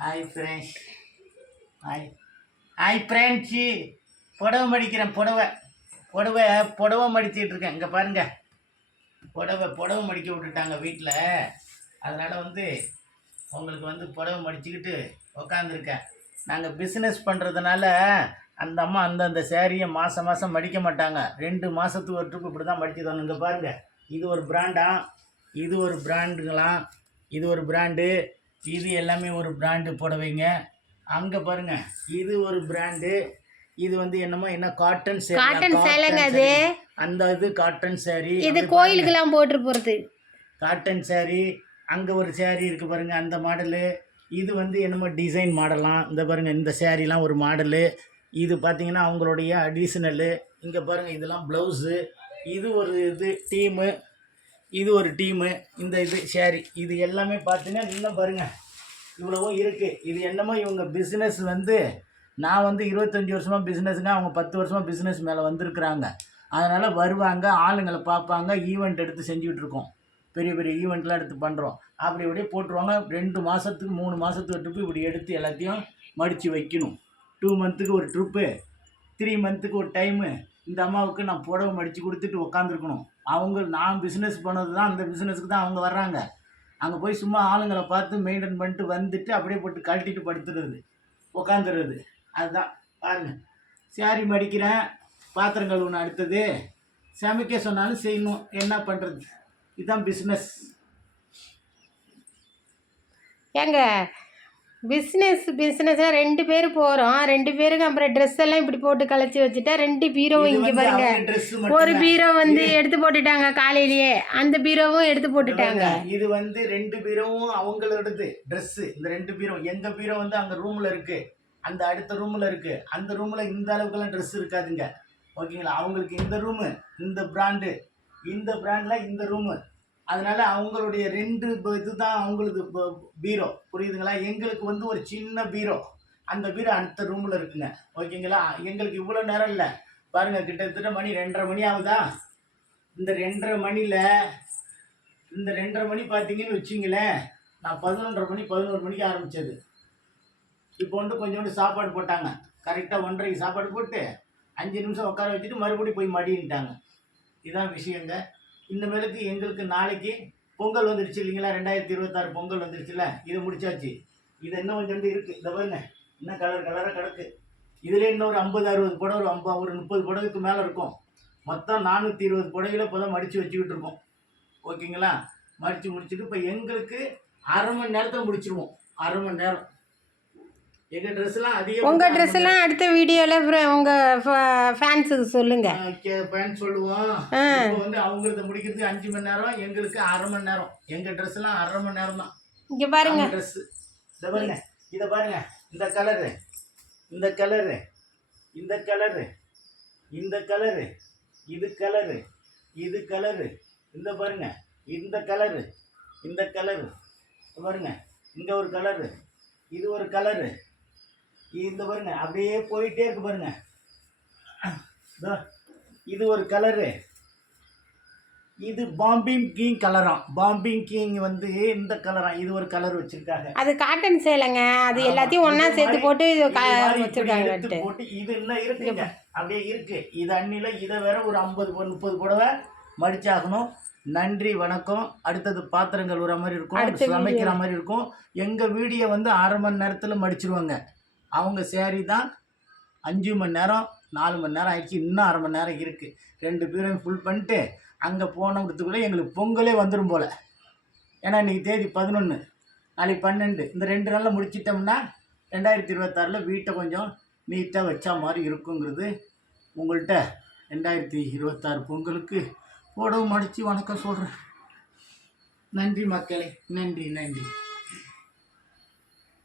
Hi friends. Hi hi friends. புடவை மடிக்கிறேன். புடவை மடிச்சிட்டு இருக்கேன். இங்கே பாருங்கள், புடவை மடிக்க விட்டுட்டாங்க வீட்டில். அதனால் உங்களுக்கு புடவை மடிச்சுக்கிட்டு உக்காந்துருக்கேன். நாங்கள் பிஸ்னஸ் பண்ணுறதுனால அந்த அம்மா அந்தந்த சேரீயை மாதம் மடிக்க மாட்டாங்க. 2 மாதத்துக்கு ஒரு ட்ரிப் இப்படி தான் மடிச்சு தரணும். இங்கே பாருங்கள், இது ஒரு பிராண்டா, இது ஒரு பிராண்டுங்களாம், இது ஒரு பிராண்டு, இது எல்லாமே ஒரு பிராண்டு புடவைங்க. அங்கே பாருங்கள், இது ஒரு பிராண்டு, இது என்னமோ என்ன காட்டன் சேலைங்க. அது அந்த இது காட்டன் சேரீ, இது கோயிலுக்கெல்லாம் போட்டு போகிறது காட்டன் சேரீ. அங்கே ஒரு சேரீ இருக்குது பாருங்கள், அந்த மாடலு. இது என்னமோ டிசைன் மாடலாம். இந்த பாருங்கள், இந்த சேரீலாம் ஒரு மாடலு. இது பார்த்திங்கன்னா அவங்களுடைய அடிஷ்னலு. இங்கே பாருங்கள், இதெல்லாம் ப்ளவுஸு. இது ஒரு இது டீமு, இது ஒரு டீமு. இந்த இது சேரீ, இது எல்லாமே பார்த்தீங்கன்னா இன்னும் பாருங்கள் இவ்வளவோ இருக்குது. இது என்னமோ இவங்க பிஸ்னஸ் நான் 25 வருஷமாக பிஸ்னஸுங்க, அவங்க 10 வருஷமாக பிஸ்னஸ் மேலே வந்திருக்கிறாங்க. அதனால் வருவாங்க, ஆளுங்களை பார்ப்பாங்க, ஈவெண்ட் எடுத்து செஞ்சுக்கிட்டுருக்கோம். பெரிய பெரிய ஈவெண்ட்லாம் எடுத்து பண்ணுறோம். அப்படி இப்படியே போட்டுருவாங்க. 2 மாதத்துக்கு 3 மாதத்துக்கு ஒரு ட்ரிப்பு இப்படி எடுத்து எல்லாத்தையும் மடித்து வைக்கணும். 2 மந்த்துக்கு ஒரு ட்ரிப்பு, 3 மந்த்துக்கு ஒரு டைமு. இந்த அம்மாவுக்கு நான் புடவை மடித்து கொடுத்துட்டு உட்காந்துருக்கணும். நான் பிஸ்னஸ் பண்ணது தான், அந்த பிஸ்னஸுக்கு தான் அவங்க வர்றாங்க. அங்கே போய் சும்மா ஆளுங்களை பார்த்து மெயின்டைன் பண்ணிட்டு வந்துட்டு அப்படியே போட்டு கழட்டிட்டு படுத்துறது, உட்காந்துடுறது. அதுதான் பாருங்கள். சேரீ மடிக்கிறேன், பாத்திரம் கழுவுன, அடுத்தது சமைக்க சொன்னாலும் செய்யணும். என்ன பண்ணுறது, இதுதான் பிஸ்னஸ். ஏங்க பிஸ்னஸாக 2 பேர் போகிறோம். 2 பேருக்கு அப்புறம் ட்ரெஸ் எல்லாம் இப்படி போட்டு கலைச்சி வச்சுட்டா 2 பீரோவும் இங்கே பாருங்க. ஒரு பீரோ எடுத்து போட்டுட்டாங்க காலையிலேயே, அந்த பீரோவும் எடுத்து போட்டுட்டாங்க. இது 2 பீரோவும் அவங்களோடது ட்ரெஸ்ஸு. இந்த 2 பீரோ, எங்கள் பீரோ அங்கே ரூமில் இருக்குது, அந்த அடுத்த ரூமில் இருக்குது. அந்த ரூமில் இந்த அளவுக்குலாம் ட்ரெஸ் இருக்காதுங்க, ஓகேங்களா. அவங்களுக்கு இந்த ரூமு, இந்த பிராண்டு, இந்த பிராண்டில் இந்த ரூமு. அதனால் அவங்களுடைய 2 இது தான் அவங்களுக்கு பீரோ, புரியுதுங்களா. எங்களுக்கு ஒரு சின்ன பீரோ, அந்த பீரோ அடுத்த ரூமில் இருக்குங்க, ஓகேங்களா. எங்களுக்கு இவ்வளோ நேரம் இல்லை பாருங்கள், கிட்டத்தட்ட மணி 2:30 மணி ஆகுதா. இந்த 2:30 மணியில், இந்த 2:30 மணி பார்த்தீங்கன்னு வச்சிங்களேன், நான் 11 மணிக்கு ஆரம்பித்தது. இப்போ கொஞ்சோண்டு சாப்பாடு போட்டாங்க. கரெக்டாக 1:30க்கு சாப்பாடு போட்டு 5 நிமிஷம் உட்கார வச்சுட்டு மறுபடியும் போய் மடின்ட்டாங்க. இதுதான் விஷயங்க. இந்தமாதிரிக்கு எங்களுக்கு நாளைக்கு பொங்கல் வந்துடுச்சு இல்லைங்களா, 2026 பொங்கல் வந்துடுச்சுல, இதை முடிச்சாச்சு. இது இன்னும் கொஞ்சம் இருக்குது, இந்த பாருங்க, இன்னும் கலராக கிடக்கு. இதில் இன்னும் ஒரு 50-60 புடவை, ஒரு 30 புடவைக்கு மேலே இருக்கும். மொத்தம் 420 புடவையில் இப்போ தான் மடித்து வச்சுக்கிட்டு இருக்கோம், ஓகேங்களா. மடித்து முடிச்சுட்டு இப்போ எங்களுக்கு 1/2 மணி நேரத்தில் முடிச்சிடுவோம். 1/2 மணி நேரம். எங்கள் ட்ரெஸ்லாம் அதிகம். உங்கள் ட்ரெஸ்லாம் அடுத்த வீடியோவில் உங்கள் ஃபேன்ஸுக்கு சொல்லுங்கள். ஃபேன்ஸ் சொல்லுவோம். இப்போ அவங்களுக்கு முடிக்கிறதுக்கு 5 மணி நேரம், எங்களுக்கு 1/2 மணி நேரம். எங்கள் ட்ரெஸ்லாம் 1/2 மணி நேரம் தான். இங்கே பாருங்க ட்ரெஸ்ஸு, இதை பாருங்க, இதை பாருங்க, இந்த கலரு, இந்த கலரு, இந்த கலரு, இந்த கலரு, இது கலரு, இது கலரு, இந்த பாருங்க, இந்த கலரு, இந்த கலரு பாருங்க, இங்கே ஒரு கலரு, இது ஒரு கலரு, இந்த பாருங்க, அப்படியே போயிட்டே இருக்கு பாருங்க. இது ஒரு கலரு, இது பாம்பிங் கிங் கலராம். பாம்பிங் கிங் இந்த கலராம். இது ஒரு கலர் வச்சிருக்காங்க. அது காட்டன் சேலைங்க, அது எல்லாத்தையும் ஒண்ணா சேர்த்து போட்டு வச்சிருக்காங்க. போட்டு இது எல்லாம் இருக்குங்க, அப்படியே இருக்கு. இது அன்னில இதை வேற ஒரு 50-30 புடவை மடிச்சாகணும். நன்றி, வணக்கம். அடுத்தது பாத்திரங்கள் ஒரு மாதிரி இருக்கும், சமைக்கிற மாதிரி இருக்கும். எங்கள் வீடியோ 1/2 மணி நேரத்தில் மடிச்சிருவாங்க. அவங்க சேரீ தான் 5 மணி நேரம், 4 மணி நேரம் ஆயிடுச்சு. இன்னும் 1/2 மணி நேரம் இருக்குது. 2 பேரும் ஃபுல் பண்ணிட்டு அங்கே போனதுக்குள்ளே எங்களுக்கு பொங்கலே வந்துடும் போல். ஏன்னா இன்றைக்கி தேதி 11, நாளைக்கு 12. இந்த 2 நாளில் முடிச்சிட்டோம்னா 2026 வீட்டை கொஞ்சம் நீட்டாக வச்சா மாதிரி இருக்குங்கிறது உங்கள்கிட்ட 2026 பொங்கலுக்கு புடவை மடித்து வணக்கம் சொல்கிறேன். நன்றி மக்களே, நன்றி.